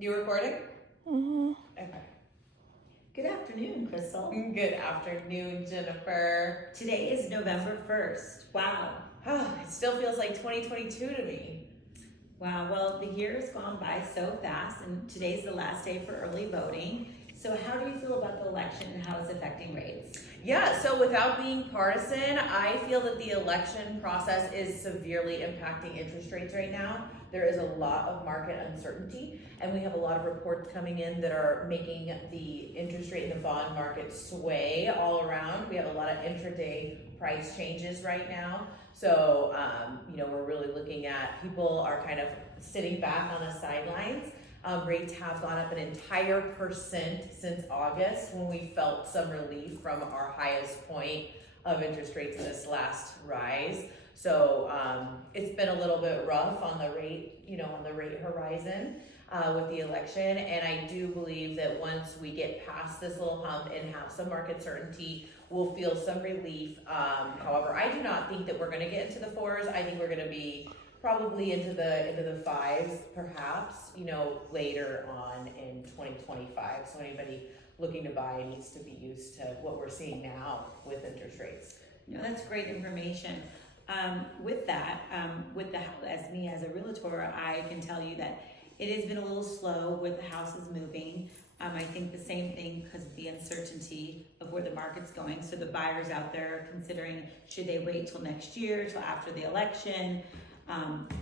You recording? Mm-hmm. Okay. Good afternoon, Crystal. Good afternoon, Jennifer. Today is November 1st. Wow. Oh, it still feels like 2022 to me. Wow, well, the year has gone by so fast, and today's the last day for early voting. So how do you feel about the election and how it's affecting rates? Yeah, so without being partisan, I feel that the election process is severely impacting interest rates right now. There is a lot of market uncertainty, and we have a lot of reports coming in that are making the interest rate in the bond market sway all around. We have a lot of intraday price changes right now. So, we're really looking at people are kind of sitting back on the sidelines. Rates have gone up an entire percent since August when we felt some relief from our highest point of interest rates in this last rise. So it's been a little bit rough on the rate, on the rate horizon with the election. And I do believe that once we get past this little hump and have some market certainty, we'll feel some relief. However, I do not think that we're going to get into the fours. I think we're going to be probably into the fives, perhaps, later on in 2025. So anybody looking to buy needs to be used to what we're seeing now with interest rates. No, that's great information. As me as a realtor, I can tell you that it has been a little slow with the houses moving. I think the same thing because of the uncertainty of where the market's going. So the buyers out there are considering, should they wait till next year, till after the election?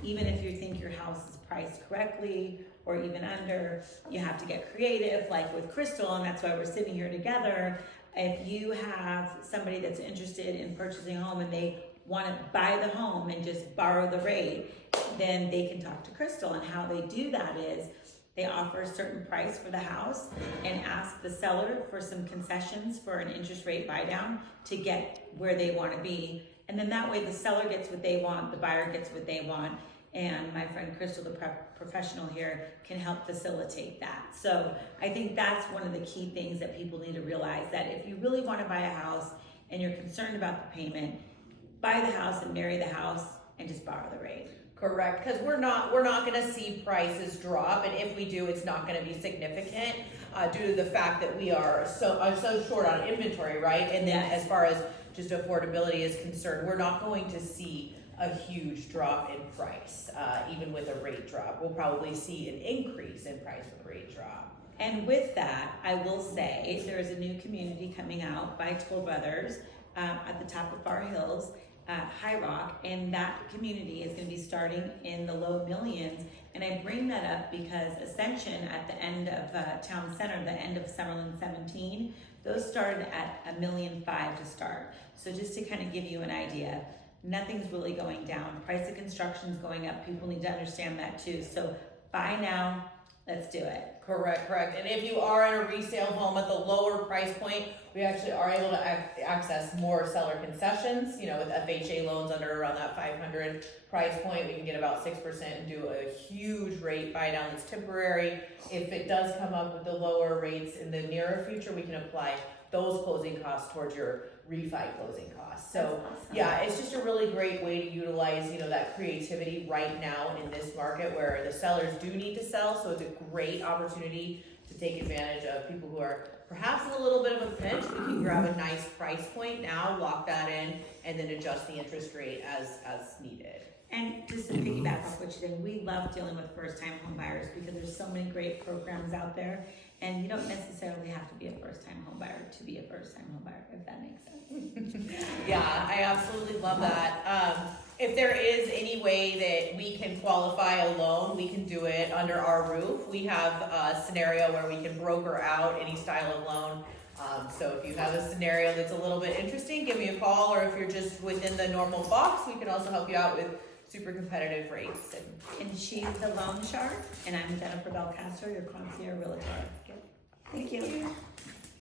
Even if you think your house is priced correctly or even under, you have to get creative, like with Crystal, and that's why we're sitting here together. If you have somebody that's interested in purchasing a home and they want to buy the home and just borrow the rate, then they can talk to Crystal. And how they do that is they offer a certain price for the house and ask the seller for some concessions for an interest rate buy down to get where they want to be. And then that way the seller gets what they want, the buyer gets what they want, and my friend Crystal, the professional here, can help facilitate that. So I think that's one of the key things that people need to realize, that if you really want to buy a house and you're concerned about the payment, buy the house and marry the house and just borrow the rate. Correct, because we're not going to see prices drop, and if we do, it's not going to be significant due to the fact that we are so short on inventory, right? And then as far as just affordability is concerned, we're not going to see a huge drop in price, even with a rate drop. We'll probably see an increase in price with a rate drop. And with that, I will say there is a new community coming out by Toll Brothers at the top of Far Hills, High Rock, and that community is going to be starting in the low millions. And I bring that up because Ascension at the end of Town Center, the end of Summerlin 17, those started at $1.5 million to start. So just to kind of give you an idea, nothing's really going down. Price of construction is going up. People need to understand that too. So buy now, let's do it. Correct. And if you are in a resale home at the lower price point, we actually are able to access more seller concessions. With FHA loans under around that 500 price point, we can get about 6% and do a huge rate buy down that's temporary. If it does come up with the lower rates in the nearer future, we can apply those closing costs towards your refi closing costs. So awesome. Yeah, it's just a really great way to utilize, that creativity right now in this market where the sellers do need to sell. So it's a great opportunity to take advantage of people who are perhaps in a little bit of a pinch. We can grab a nice price point now, lock that in, and then adjust the interest rate as needed. And just to piggyback off what you said, we love dealing with first-time home buyers because there's so many great programs out there, and you don't necessarily have to be a first-time home buyer to be a first-time home buyer, if that makes sense. Yeah, I absolutely love that. If there is any way that we can qualify a loan, we can do it under our roof. We have a scenario where we can broker out any style of loan. So if you have a scenario that's a little bit interesting, give me a call, or if you're just within the normal box, we can also help you out with super competitive rates. And she's the loan shark, and I'm Jennifer Belcastro, your concierge realtor. Thank you.